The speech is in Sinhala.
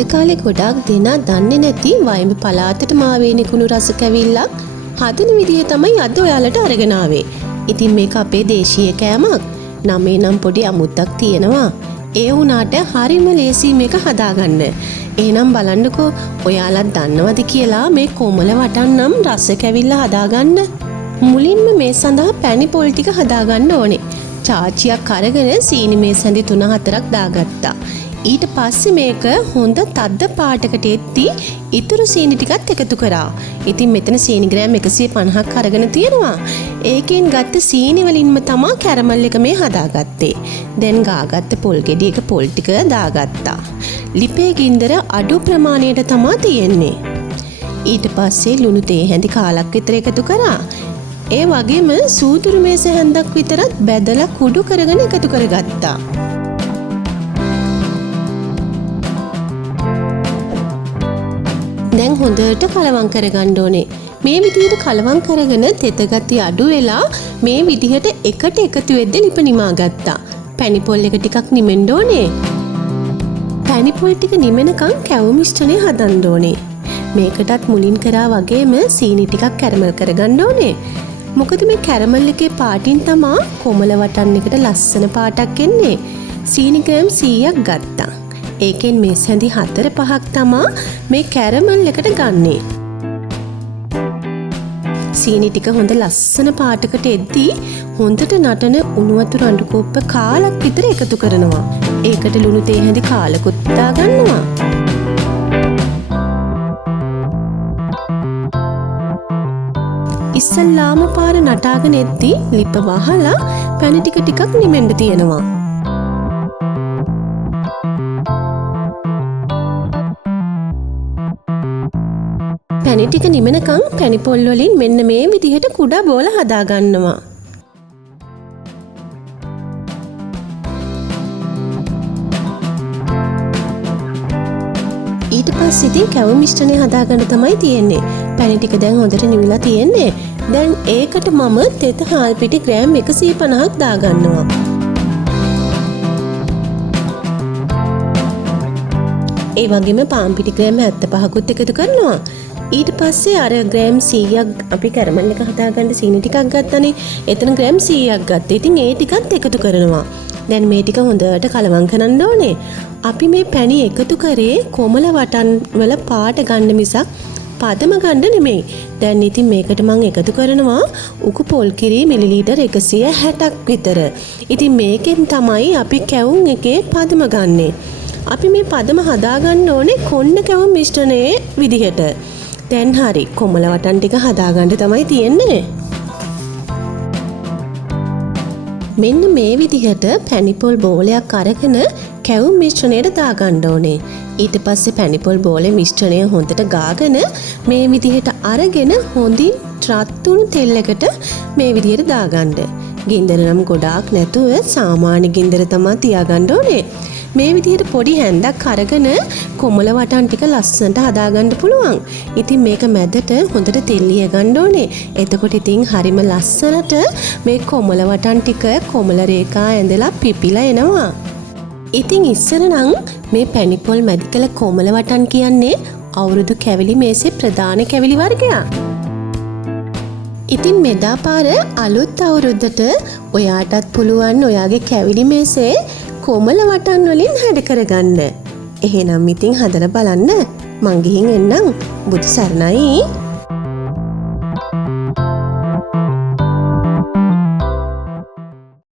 අද කාලේ ගොඩාක් දෙනා දන්නේ නැති වයඹ පළාතට මාවේනි කුණු රස කැවිල්ලක් හදන විදිය තමයි අද ඔයාලට අරගෙන ආවේ. ඉතින් මේක අපේ දේශීය කෑමක්. නමේ නම් පොඩි අමුත්තක් තියෙනවා. ඒ වුණාට හරිම ලේසි මේක හදාගන්න. එහෙනම් බලන්නකෝ ඔයාලත් දන්නවද කියලා මේ කොමල වටන් නම් රස කැවිල්ල හදාගන්න. මුලින්ම මේ සඳහා පැණි පොල් ටික හදාගන්න ඕනේ. චාචියක් අරගෙන සීනි මේසැඳි 3-4ක් දාගත්තා. ඊට පස්සේ මේක හොඳ තද්ද පාටකට එද්දි ඉතුරු සීනි ටිකත් එකතු කරා. ඉතින් මෙතන සීනි ග්‍රෑම් 150ක් අරගෙන තියෙනවා. ඒකෙන් ගත්ත සීනි වලින්ම තමයි කැරමල් එක මේ හදාගත්තේ. දැන් ගාගත්ත පොල් ගෙඩියක පොල් ටික දාගත්තා. ලිපේ ගින්දර අඩු ප්‍රමාණයට තමයි තියෙන්නේ. ඊට පස්සේ ලුණු තේ හැඳි කාලක් විතර එකතු කරා. ඒ වගේම සූදුරු මේස හැන්දක් විතරත් බැදලා කුඩු කරගෙන එකතු කරගත්තා. දැන් හොඳට කලවම් කරගන්න ඕනේ. මේ විදිහට කලවම් කරගෙන තෙත ගතිය අඩු වෙලා මේ විදිහට එකට එකතු වෙද්දී ලිප නිමා ගත්තා. පැණි පොල් එක ටිකක් නිමෙන්න ඕනේ. පැණි පොල් ටික නිමෙනකන් කැවුම් මිශ්‍රණය හදන්න ඕනේ. මේකටත් මුලින් කරා වගේම සීනි ටිකක් කැරමල් කරගන්න ඕනේ. මොකද මේ කැරමල් එකේ පාටින් තමා කොමල වටන් එකට ලස්සන පාටක් එන්නේ. සීනි ග්‍රෑම් 100ක් ගත්තා. ඒකෙන් මේ සැඳි 4-5ක් තමා මේ කැරමල් එකට ගන්නේ. සීනි ටික හොඳ ලස්සන පාටකට එද්දී හොඳට නටන උණු වතුර අඬු කොප්ප කාලක් විතර එකතු කරනවා. ඒකට ලුණු තේ හැඳි කාලකුත් දාගන්නවා. ඉස්සල්ලාම පාර නටාගෙන එද්දී ලිප වහලා පැණි ටික ටිකක් නිමෙන්න තියෙනවා. පැණි ටික නිමෙනකන් පැණි පොල් වලින් මෙන්න මේ විදිහට කුඩා බෝල හදා ගන්නවා. ඊට පස්සේ ඉතින් කැවුම් මිශ්‍රණය හදාගන්න තමයි තියෙන්නේ. පැණි ටික දැන් හොඳට නිවිලා තියෙන්නේ. දැන් ඒකට මම තෙත හාල් පිටි ග්‍රෑම් 150ක් දාගන්නවා. ඒ වගේම පාන් පිටි ග්‍රෑම් 75කුත් එකතු කරනවා. ඊට පස්සේ අර ග්‍රෑම් 100ක් අපි කැරමල් එක හදාගන්න සීනි ටිකක් ගත්තනේ. එතන ග්‍රෑම් 100ක් ගත්තා. ඉතින් ඒ ටිකත් එකතු කරනවා. දැන් මේ ටික හොඳට කලවම් කරන්න ඕනේ. අපි මේ පැණි එකතු කරේ කොමල වටන් වල පාට ගන්න මිසක් පදම ගන්න නෙමෙයි. දැන් ඉතින් මේකට මම එකතු කරනවා උකු පොල් කිරි මිලිලීටර් 160ක් විතර. ඉතින් මේකෙන් තමයි අපි කැවුම් එකේ පදම ගන්නෙ. අපි මේ පදම හදාගන්න ඕනේ කොන්න කැවුම් මිශ්‍රණයේ විදිහට. දැන් හරි කොමල වටන් ටික හදාගන්න තමයි තියෙන්නේ. මෙන්න මේ විදිහට පැණි පොල් බෝලයක් අරගෙන කැවුම් මිශ්‍රණයට දාගන්න ඕනේ. ඊට පස්සේ පැණි පොල් බෝලේ මිශ්‍රණය හොඳට ගාගෙන මේ විදිහට අරගෙන හොඳින් රත්තුණු තෙල් එකට මේ විදිහට දාගන්න. ගින්දර නම් ගොඩාක් නැතුව සාමාන්‍ය ගින්දර තමයි තියාගන්න ඕනේ. මේ විදිහට පොඩි හැන්දක් අරගෙන කොමල වටන් ටික ලස්සනට හදාගන්න පුළුවන්. ඉතින් මේක මැදට හොඳට තෙල් ලිය ගන්න ඕනේ. එතකොට ඉතින් හරිම ලස්සනට මේ කොමල වටන් ටික කොමල රේඛා ඇඳලා පිපිලා එනවා. ඉතින් ඉස්සර නම් මේ පැණි පොල් මැදි කළ කොමල වටන් කියන්නේ අවුරුදු කැවිලි මේසේ ප්‍රධාන කැවිලි වර්ගයක්. ඉතින් මෙදා පාර අලුත් අවුරුද්දට ඔයාටත් පුළුවන් ඔයාගේ කැවිලි මේසේ කොමල වටන් වලින් හැඩ කරගන්න. එහෙනම් ඉතින් හදලා බලන්න. මං ගිහින් එන්නම්. බුදු සරණයි.